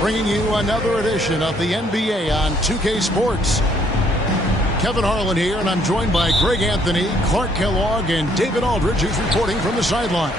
Bringing you another edition of the NBA on 2K Sports. Kevin Harlan here, and I'm joined by Greg Anthony, Clark Kellogg, and David Aldridge, who's reporting from the sidelines.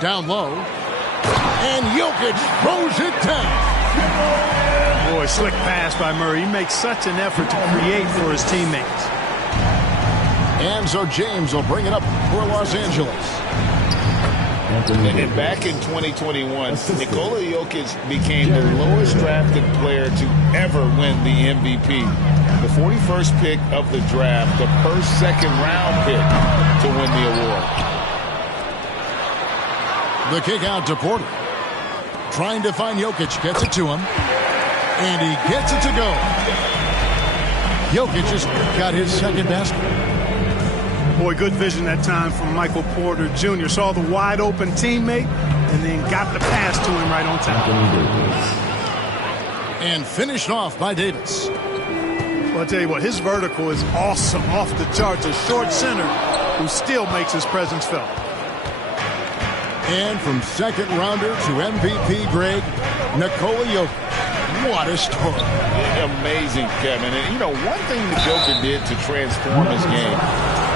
Down low, and Jokic throws it down. Boy, slick pass by Murray. He makes such an effort to create for his teammates. And so James will bring it up for Los Angeles. And back in 2021, Nikola Jokic became the lowest drafted player to ever win the MVP. The 41st pick of the draft, the first second-round pick to win the award. The kick out to Porter. Trying to find Jokic. Gets it to him. And he gets it to go. Jokic just got his second basket. Boy, good vision that time from Michael Porter Jr. Saw the wide open teammate and then got the pass to him right on time. And finished off by Davis. Well, I'll tell you what, his vertical is awesome, off the charts. A short center who still makes his presence felt. And from second rounder to MVP, Greg, Nikola Jokic. What a story. Amazing, Kevin. And, you know, one thing the Joker did to transform his game,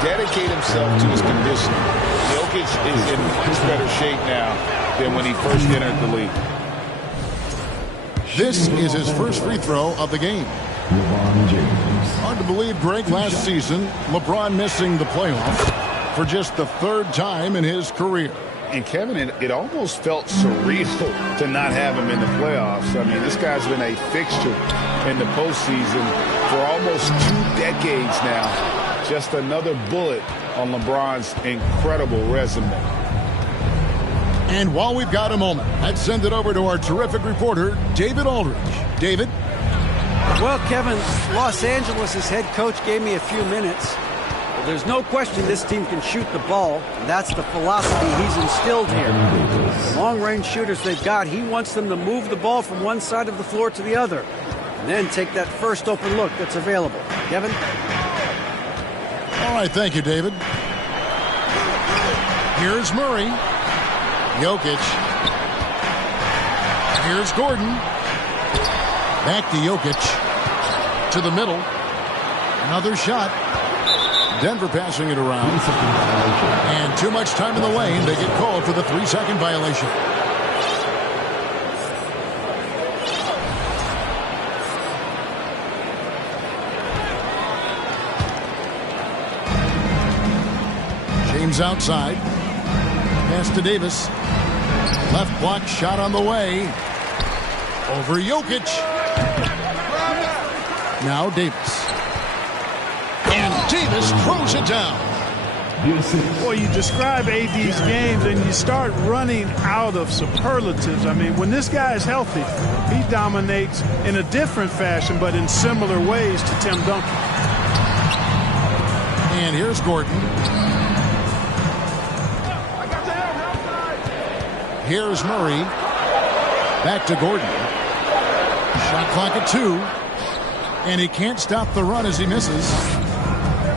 dedicate himself to his conditioning. Jokic is in much better shape now than when he first entered the league. This is his first free throw of the game. LeBron James. Hard to believe, Greg, last season, LeBron missing the playoffs for just the 3rd time in his career. And Kevin, it almost felt surreal to not have him in the playoffs. I mean, this guy's been a fixture in the postseason for almost 2 decades now. Just another bullet on LeBron's incredible resume. And while we've got a moment, let's send it over to our terrific reporter, David Aldridge. David? Well, Kevin, Los Angeles' head coach gave me a few minutes. Well, there's no question this team can shoot the ball. That's the philosophy he's instilled here. Long-range shooters they've got, he wants them to move the ball from one side of the floor to the other. And then take that first open look that's available. Kevin? All right, thank you, David. Here's Murray. Jokic. Here's Gordon. Back to Jokic. To the middle. Another shot. Denver passing it around. And too much time in the lane. They get called for the 3-second violation. James outside. Pass to Davis. Left block shot on the way. Over Jokic. Now Davis. And Davis throws it down. Well, you describe AD's games and you start running out of superlatives. I mean, when this guy is healthy, he dominates in a different fashion, but in similar ways to Tim Duncan. And here's Gordon. Here's Murray. Back to Gordon. Shot clock at 2. And he can't stop the run as he misses.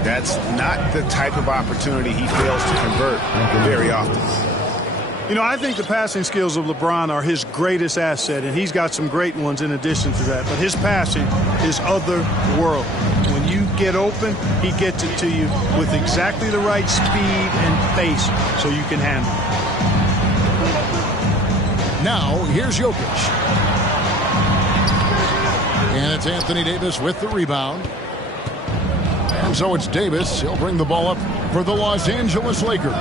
That's not the type of opportunity he fails to convert very often. You know, I think the passing skills of LeBron are his greatest asset, and he's got some great ones in addition to that. But his passing is otherworldly. When you get open, he gets it to you with exactly the right speed and pace so you can handle it. Now, here's Jokic. And it's Anthony Davis with the rebound. And so it's Davis. He'll bring the ball up for the Los Angeles Lakers.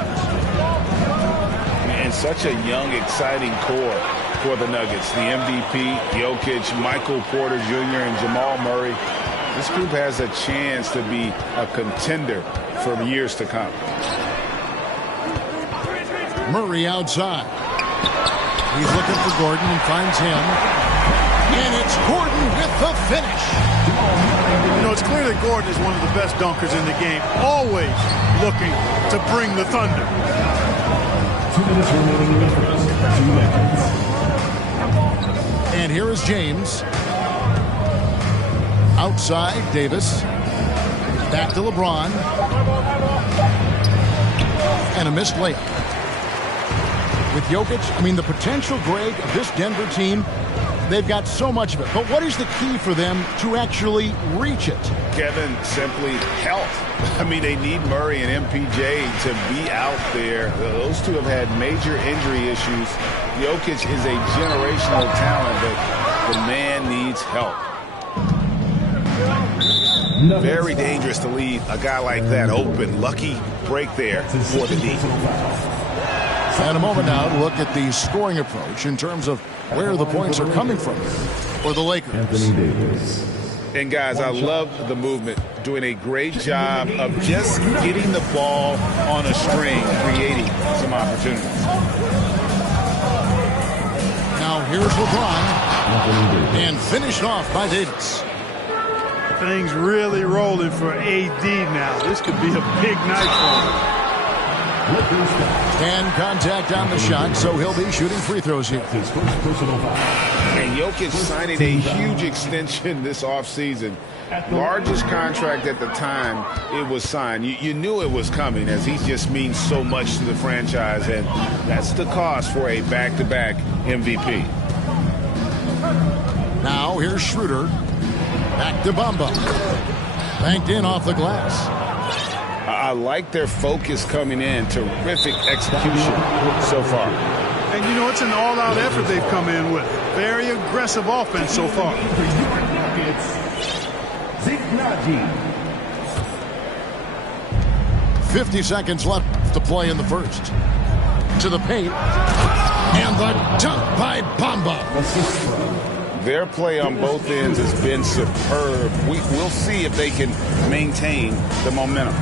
And such a young, exciting core for the Nuggets. The MVP, Jokic, Michael Porter Jr., and Jamal Murray. This group has a chance to be a contender for years to come. Murray outside. He's looking for Gordon and finds him. And it's Gordon with the finish. You know, it's clear that Gordon is one of the best dunkers in the game, always looking to bring the thunder. 2 minutes remaining in the first. 2 minutes. And here is James. Outside, Davis. Back to LeBron. And a missed layup. With Jokic, I mean, the potential, Greg, of this Denver team, they've got so much of it. But what is the key for them to actually reach it? Kevin, simply health. I mean, they need Murray and MPJ to be out there. Those two have had major injury issues. Jokic is a generational talent, but the man needs help. Very dangerous to leave a guy like that open. Lucky break there for the D. And a moment now to look at the scoring approach in terms of where the points are coming from for the Lakers. Anthony Davis. And guys, I love the movement, doing a great job of just getting the ball on a string, creating some opportunities. Now here's LeBron, and finished off by Davis. Things really rolling for AD now. This could be a big night for him. And contact on the shot, so he'll be shooting free throws here. His first personal foul. And Jokic signing a huge extension this offseason. Largest contract at the time it was signed. You knew it was coming, as he just means so much to the franchise, and that's the cost for a back-to-back MVP. Now here's Schroeder. Back to Bamba. Banked in off the glass. I like their focus coming in. Terrific execution so far. And, you know, it's an all-out effort they've come in with. Very aggressive offense so far. 50 seconds left to play in the first. To the paint. And the dunk by Bamba. Their play on both ends has been superb. We'll see if they can maintain the momentum.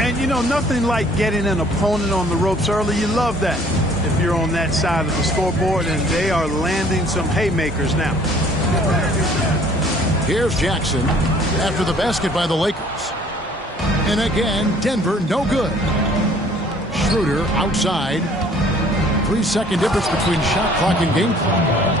And, you know, nothing like getting an opponent on the ropes early. You love that if you're on that side of the scoreboard, and they are landing some haymakers now. Here's Jackson after the basket by the Lakers. And again, Denver no good. Schroeder outside. 3-second difference between shot clock and game clock.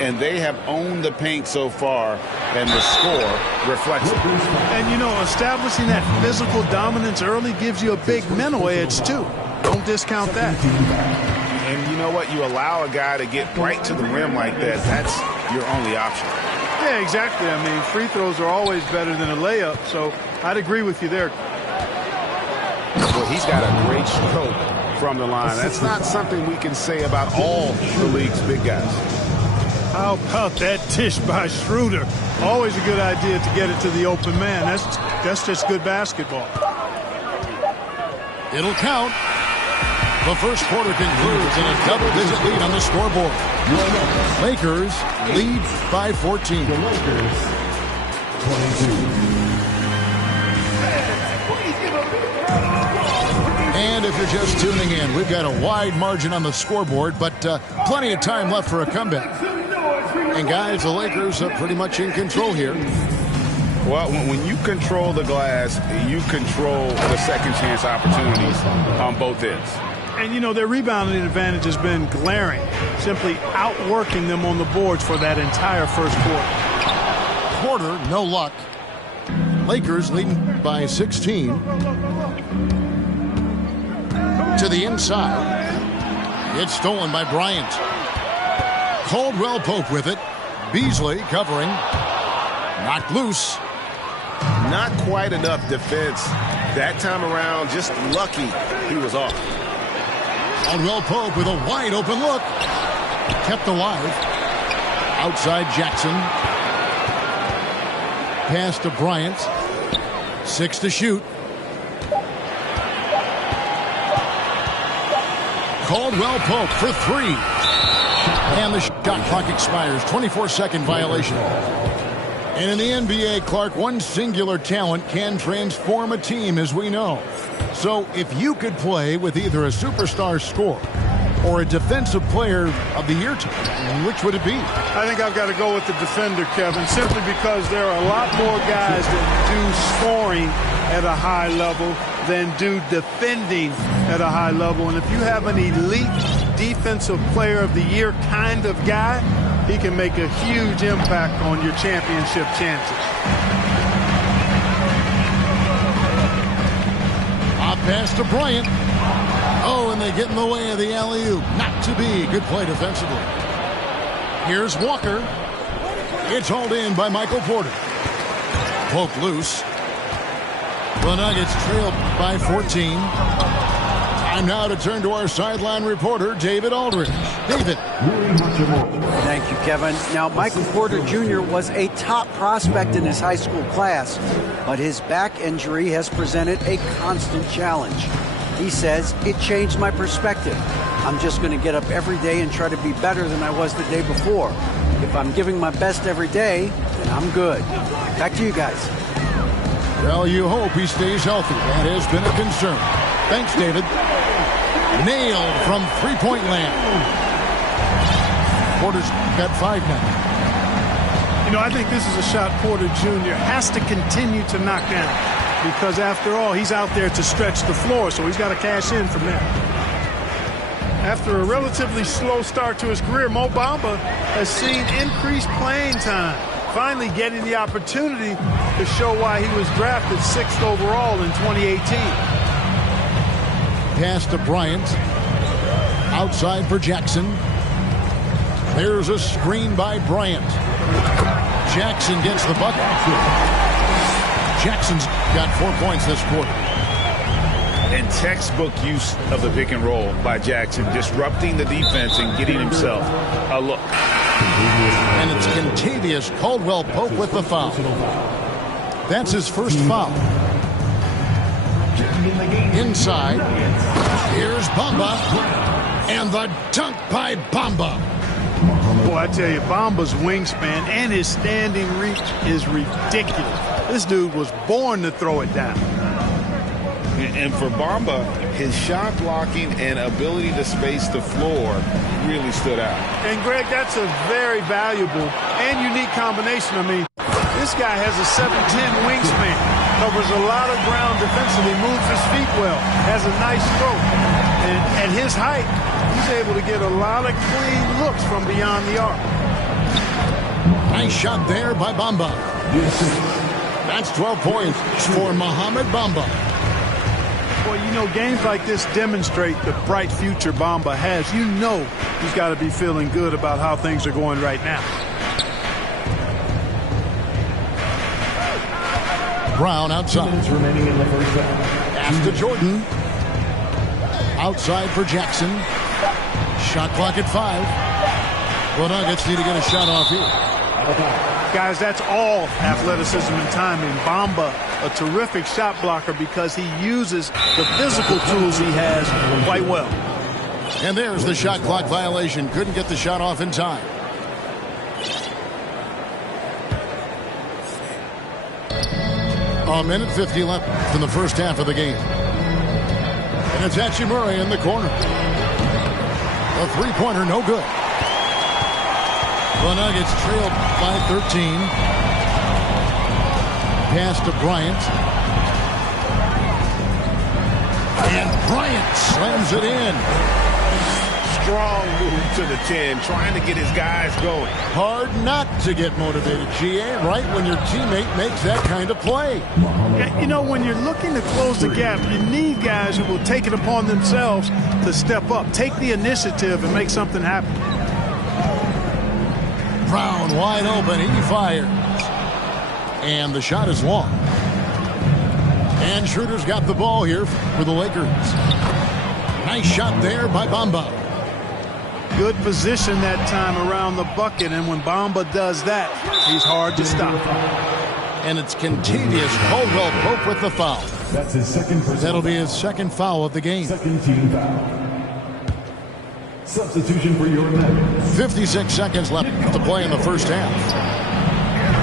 And they have owned the paint so far, and the score reflects it. And, you know, establishing that physical dominance early gives you a big mental edge, too. Don't discount that. And you know what? You allow a guy to get right to the rim like that. That's your only option. Yeah, exactly. I mean, free throws are always better than a layup, so I'd agree with you there. Well, he's got a great stroke from the line. That's not something we can say about all the league's big guys. How about that dish by Schroeder? Always a good idea to get it to the open man. That's just good basketball. It'll count. The first quarter concludes in a double-digit lead on the scoreboard. Lakers lead by 14. The Lakers, 22. And if you're just tuning in, we've got a wide margin on the scoreboard, but plenty of time left for a comeback. And guys, the Lakers are pretty much in control here. Well, when you control the glass, you control the second chance opportunities on both ends. And, you know, their rebounding advantage has been glaring, simply outworking them on the boards for that entire first quarter. Porter, no luck. Lakers leading by 16. To the inside. It's stolen by Bryant. Caldwell Pope with it. Beasley covering. Knocked loose. Not quite enough defense that time around. Just lucky he was off. Caldwell Pope with a wide open look. Kept alive. Outside Jackson. Pass to Bryant. 6 to shoot. Caldwell Pope for 3. And the shot clock expires. 24-second violation. And in the NBA, Clark, one singular talent can transform a team, as we know. So if you could play with either a superstar scorer or a defensive player of the year team, which would it be? I think I've got to go with the defender, Kevin, simply because there are a lot more guys that do scoring at a high level than do defending at a high level. And if you have an elite defensive player of the year kind of guy, he can make a huge impact on your championship chances. Up pass to Bryant. Oh, and they get in the way of the alley-oop. Not to be. Good play defensively. Here's Walker. It's hauled in by Michael Porter. Poke loose. The Nuggets trailed by 14. Time now to turn to our sideline reporter, David Aldridge. David. Thank you, Kevin. Now, Michael Porter Jr. was a top prospect in his high school class, but his back injury has presented a constant challenge. He says, it changed my perspective. I'm just going to get up every day and try to be better than I was the day before. If I'm giving my best every day, then I'm good. Back to you guys. Well, you hope he stays healthy. That has been a concern. Thanks, David. Nailed from three-point land. Porter's got 5 now. You know, I think this is a shot Porter Jr. has to continue to knock down because, after all, he's out there to stretch the floor, so he's got to cash in from there. After a relatively slow start to his career, Mo Bamba has seen increased playing time, finally getting the opportunity to show why he was drafted 6th overall in 2018. Pass to Bryant. Outside for Jackson. There's a screen by Bryant. Jackson gets the bucket. Jackson's got 4 points this quarter. And textbook use of the pick and roll by Jackson, disrupting the defense and getting himself a look. And it's Contavious Caldwell Pope with the foul. That's his first foul. Inside. Here's Bamba. And the dunk by Bamba. Boy, I tell you, Bamba's wingspan and his standing reach is ridiculous. This dude was born to throw it down. And for Bamba, his shot blocking and ability to space the floor really stood out. And, Greg, that's a very valuable and unique combination. I mean, this guy has a 7'10 wingspan, covers a lot of ground defensively, moves his feet well, has a nice stroke. And at his height, he's able to get a lot of clean looks from beyond the arc. Nice shot there by Bamba. That's 12 points for Mohamed Bamba. Well, you know, games like this demonstrate the bright future Bamba has. You know he's got to be feeling good about how things are going right now. Brown outside. Remaining in the first half. Pass to Jordan. Outside for Jackson. Shot clock at 5. The Nuggets need to get a shot off here. Guys, that's all athleticism and timing. Bamba, a terrific shot blocker because he uses the physical tools he has quite well. And there's the shot clock violation. Couldn't get the shot off in time. A minute 50 left in the first half of the game. And it's Hachimura in the corner. A three-pointer, no good. The Nuggets trailed by 13. Pass to Bryant. And Bryant slams it in. Strong move to the 10, trying to get his guys going. Hard not to get motivated, GA, right when your teammate makes that kind of play. You know, when you're looking to close the gap, you need guys who will take it upon themselves to step up, take the initiative, and make something happen. Brown wide open, he fires. And the shot is long. And Schroeder's got the ball here for the Lakers. Nice shot there by Bamba. Good position that time around the bucket, and when Bamba does that, he's hard to stop. And it's Contavious Caldwell Pope with the foul. That's his second personal. That'll be his second foul of the game. Second team foul. Substitution for your men. 56 seconds left to play in the first half.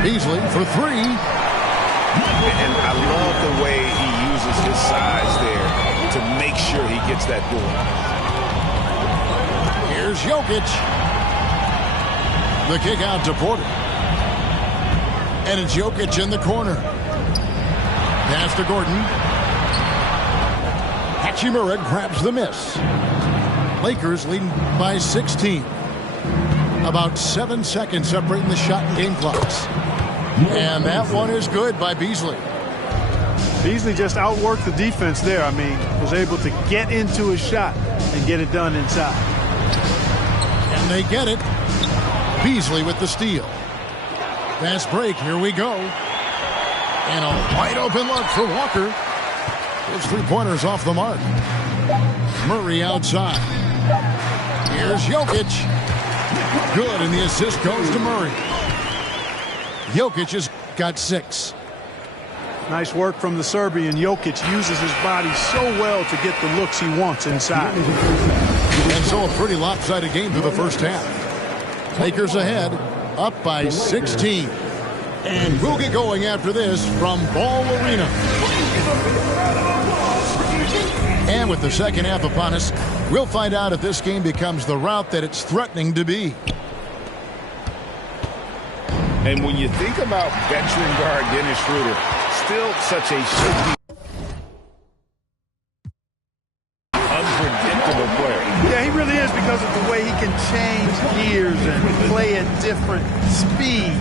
Beasley for 3. And I love the way he uses his size there to make sure he gets that door. Here's Jokic. The kick out to Porter. And it's Jokic in the corner. Pass to Gordon. Hachimura grabs the miss. Lakers leading by 16. About 7 seconds separating the shot and game clocks. And that one is good by Beasley. Beasley just outworked the defense there. I mean, was able to get into his shot and get it done inside. And they get it. Beasley with the steal. Fast break. Here we go. And a wide open look for Walker. His three-pointers off the mark. Murray outside. Here's Jokic. Good, and the assist goes to Murray. Jokic has got 6. Nice work from the Serbian. Jokic uses his body so well to get the looks he wants inside. And so a pretty lopsided game through the first half. Lakers ahead, up by 16. And we'll get going after this from Ball Arena. And with the second half upon us, we'll find out if this game becomes the route that it's threatening to be. And when you think about veteran guard Dennis Schroeder, still such a shifty, unpredictable player. Yeah, he really is, because of the way he can change gears and play at different speeds.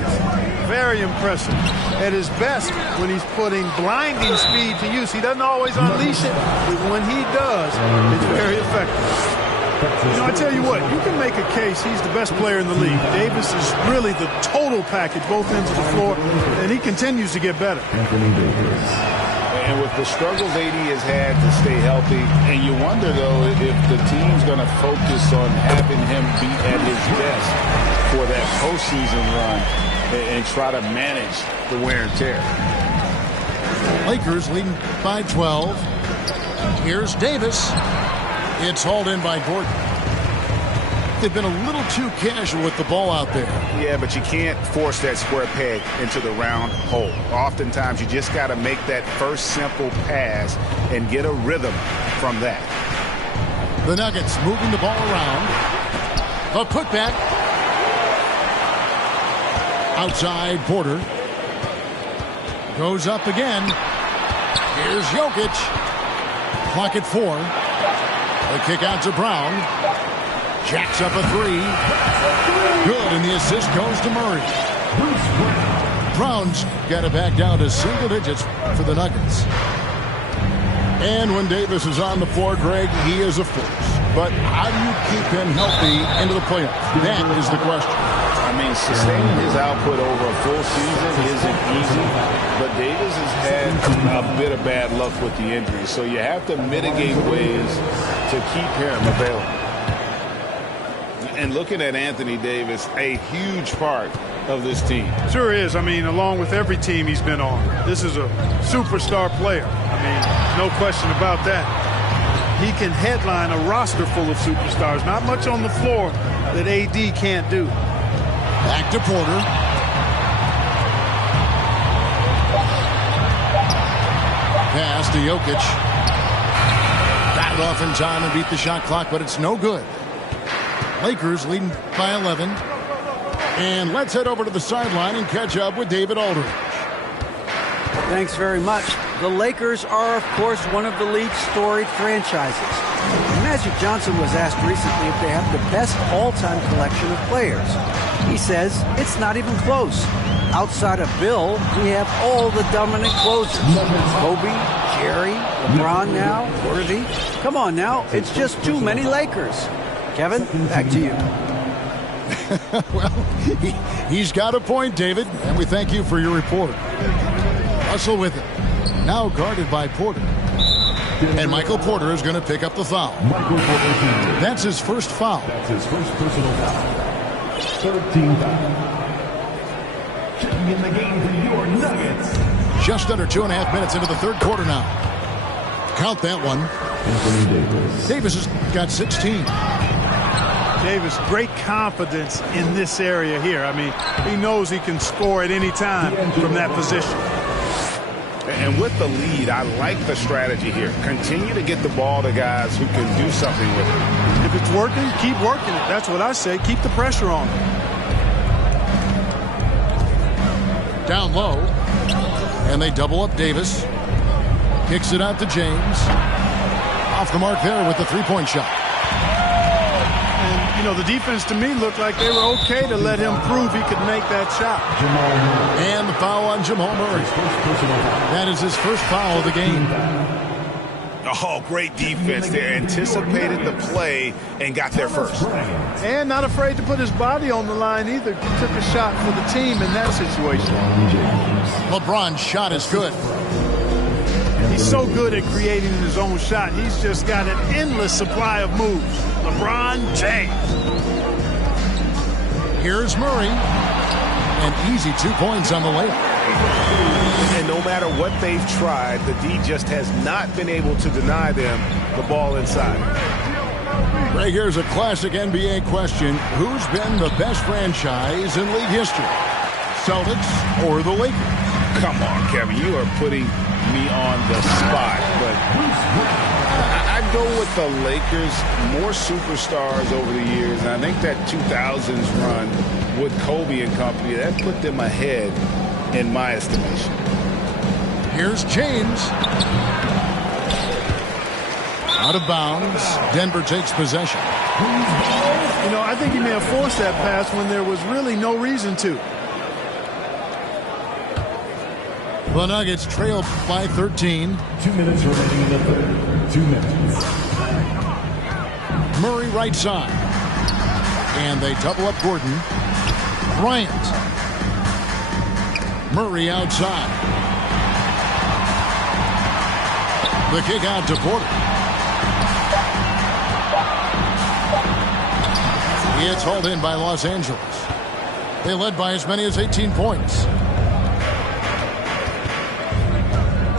Very impressive. At his best, when he's putting blinding speed to use, he doesn't always unleash it, but when he does, it's very effective. You know, I tell you what, you can make a case he's the best player in the league. Davis is really the total package, both ends of the floor, and he continues to get better. And with the struggles AD has had to stay healthy, and you wonder, though, if the team's going to focus on having him be at his best for that postseason run and try to manage the wear and tear. Lakers leading by 12. Here's Davis. It's hauled in by Gordon. They've been a little too casual with the ball out there. Yeah, but you can't force that square peg into the round hole. Oftentimes, you just got to make that first simple pass and get a rhythm from that. The Nuggets moving the ball around. A putback. Outside, Porter. Goes up again. Here's Jokic. Clock at 4. The kick out to Brown. Jacks up a 3. Good, and the assist goes to Murray. Brown's got it back down to single digits for the Nuggets. And when Davis is on the floor, Greg, he is a force. But how do you keep him healthy into the playoffs? That is the question. I mean, sustaining his output over a full season isn't easy, but Davis has had a bit of bad luck with the injury, so you have to mitigate ways to keep him available. And looking at Anthony Davis, a huge part of this team. Sure is. I mean, along with every team he's been on, this is a superstar player. I mean, no question about that. He can headline a roster full of superstars. Not much on the floor that AD can't do. Back to Porter. Pass to Jokic. Got it off in time and beat the shot clock, but it's no good. Lakers leading by 11. And let's head over to the sideline and catch up with David Aldridge. Thanks very much. The Lakers are, of course, one of the league's storied franchises. Magic Johnson was asked recently if they have the best all-time collection of players. He says it's not even close. Outside of Bill, we have all the dominant closers. Kobe, Jerry, LeBron now, Worthy. Come on now, it's just too many Lakers. Kevin, back to you. Well, he's got a point, David, and we thank you for your report. Russell with it. Now guarded by Porter. And Michael Porter is going to pick up the foul. That's his first foul. That's his first personal foul. 13 foul. Checking in the game for your Nuggets. Just under 2.5 minutes into the third quarter now. Count that one. Anthony Davis. Davis has got 16. Davis, great confidence in this area here. I mean, he knows he can score at any time from that position. And with the lead, I like the strategy here. Continue to get the ball to guys who can do something with it. If it's working, keep working it. That's what I say. Keep the pressure on. Down low. And they double up Davis. Kicks it out to James. Off the mark there with the three-point shot. And, you know, the defense to me looked like they were okay to let him prove he could make that shot. And the foul on Jamal Murray. That is his first foul of the game. Oh, great defense there. Anticipated the play and got there first. And not afraid to put his body on the line either. He took a shot for the team in that situation. LeBron's shot is good. He's so good at creating his own shot. He's just got an endless supply of moves. LeBron James. Here's Murray. An easy 2 points on the layup. And no matter what they've tried, the D just has not been able to deny them the ball inside. Right, here's a classic NBA question. Who's been the best franchise in league history? Celtics or the Lakers? Come on, Kevin. You are putting me on the spot. But I'd go with the Lakers. More superstars over the years. And I think that 2000s run with Kobe and company, that put them ahead in my estimation. Here's James. Out of bounds. Denver takes possession. You know, I think he may have forced that pass when there was really no reason to. The Nuggets trail by 13. 2 minutes remaining in the third. 2 minutes. Murray right side. And they double up Gordon. Bryant. Murray outside. The kick out to Porter. It's hauled in by Los Angeles. They led by as many as 18 points.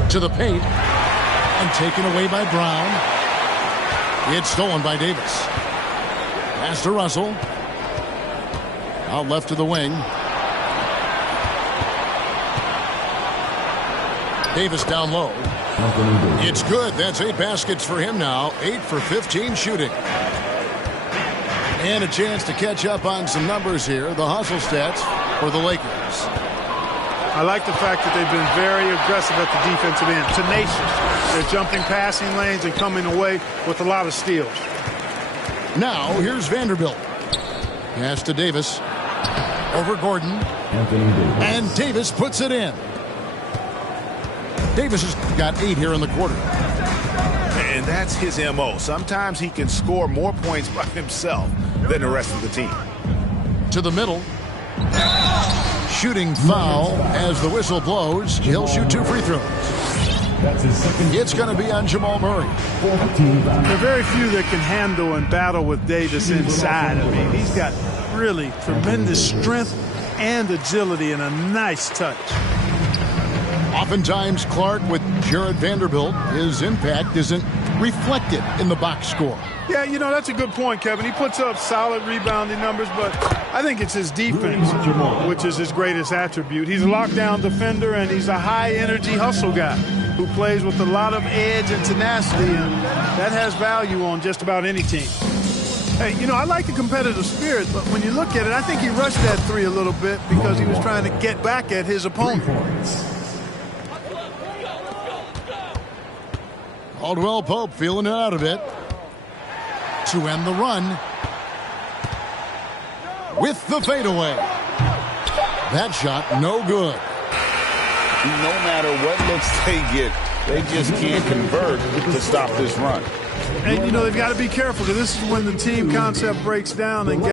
To the paint. And taken away by Brown. It's stolen by Davis. Pass to Russell. Out left to the wing. Davis down low. It's good. That's 8 baskets for him now. 8 for 15 shooting. And a chance to catch up on some numbers here. The hustle stats for the Lakers. I like the fact that they've been very aggressive at the defensive end. Tenacious. They're jumping passing lanes and coming away with a lot of steals. Now, here's Vanderbilt. Pass to Davis. Over Gordon. And Davis puts it in. Davis has got 8 here in the quarter. And that's his M.O. Sometimes he can score more points by himself than the rest of the team. To the middle. Shooting foul as the whistle blows. He'll shoot 2 free throws. That's his second. It's going to be on Jamal Murray. 14 There are very few that can handle and battle with Davis inside. I mean, he's got really tremendous strength and agility and a nice touch. Oftentimes, Clark, with Jared Vanderbilt, his impact isn't reflected in the box score. Yeah, you know, that's a good point, Kevin. He puts up solid rebounding numbers, but I think it's his defense, which is his greatest attribute. He's a lockdown defender, and he's a high-energy hustle guy who plays with a lot of edge and tenacity, and that has value on just about any team. Hey, you know, I like the competitive spirit, but when you look at it, I think he rushed that 3 a little bit because he was trying to get back at his opponent. Caldwell Pope feeling it out of it. To end the run. With the fadeaway. That shot, no good. No matter what looks they get, they just can't convert to stop this run. And, you know, they've got to be careful because this is when the team concept breaks down and